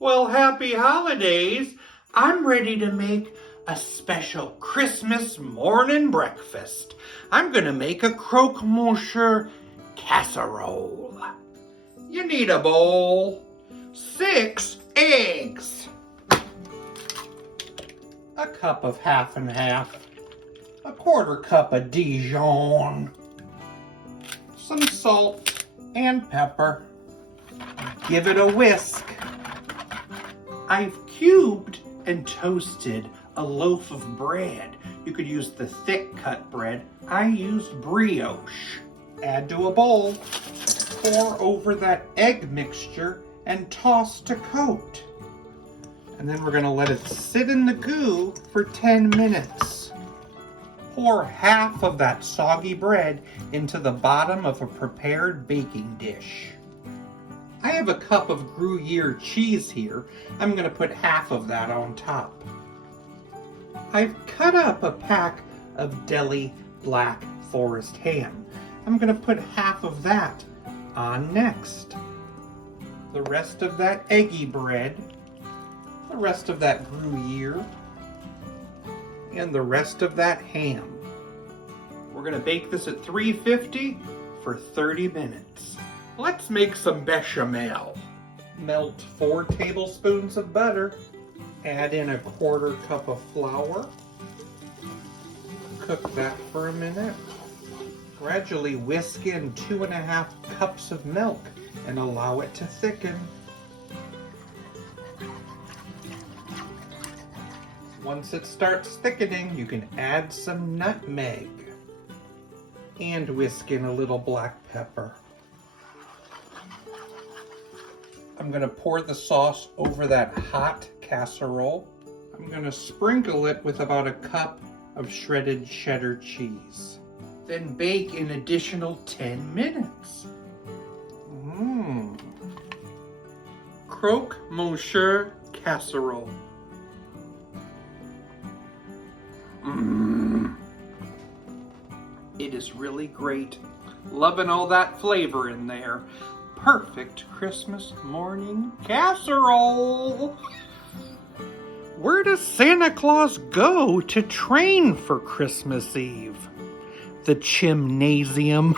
Well, happy holidays. I'm ready to make a special Christmas morning breakfast. I'm gonna make a Croque Monsieur Casserole. You need a bowl, 6 eggs, a cup of half and half, a quarter cup of Dijon, some salt and pepper. Give it a whisk. I've cubed and toasted a loaf of bread. You could use the thick cut bread. I used brioche. Add to a bowl. Pour over that egg mixture and toss to coat. And then we're gonna let it sit in the goo for 10 minutes. Pour half of that soggy bread into the bottom of a prepared baking dish. I have a cup of Gruyére cheese here. I'm going to put half of that on top. I've cut up a pack of deli black forest ham. I'm going to put half of that on next. The rest of that eggy bread, the rest of that Gruyére, and the rest of that ham. We're going to bake this at 350 for 30 minutes. Let's make some bechamel. Melt 4 tablespoons of butter. Add in a quarter cup of flour. Cook that for a minute. Gradually whisk in 2.5 cups of milk and allow it to thicken. Once it starts thickening, you can add some nutmeg and whisk in a little black pepper. I'm going to pour the sauce over that hot casserole. I'm going to sprinkle it with about a cup of shredded cheddar cheese. Then bake an additional 10 minutes. Croque Monsieur Casserole. It is really great. Loving all that flavor in there. Perfect Christmas morning casserole. Where does Santa Claus go to train for Christmas Eve? The gymnasium.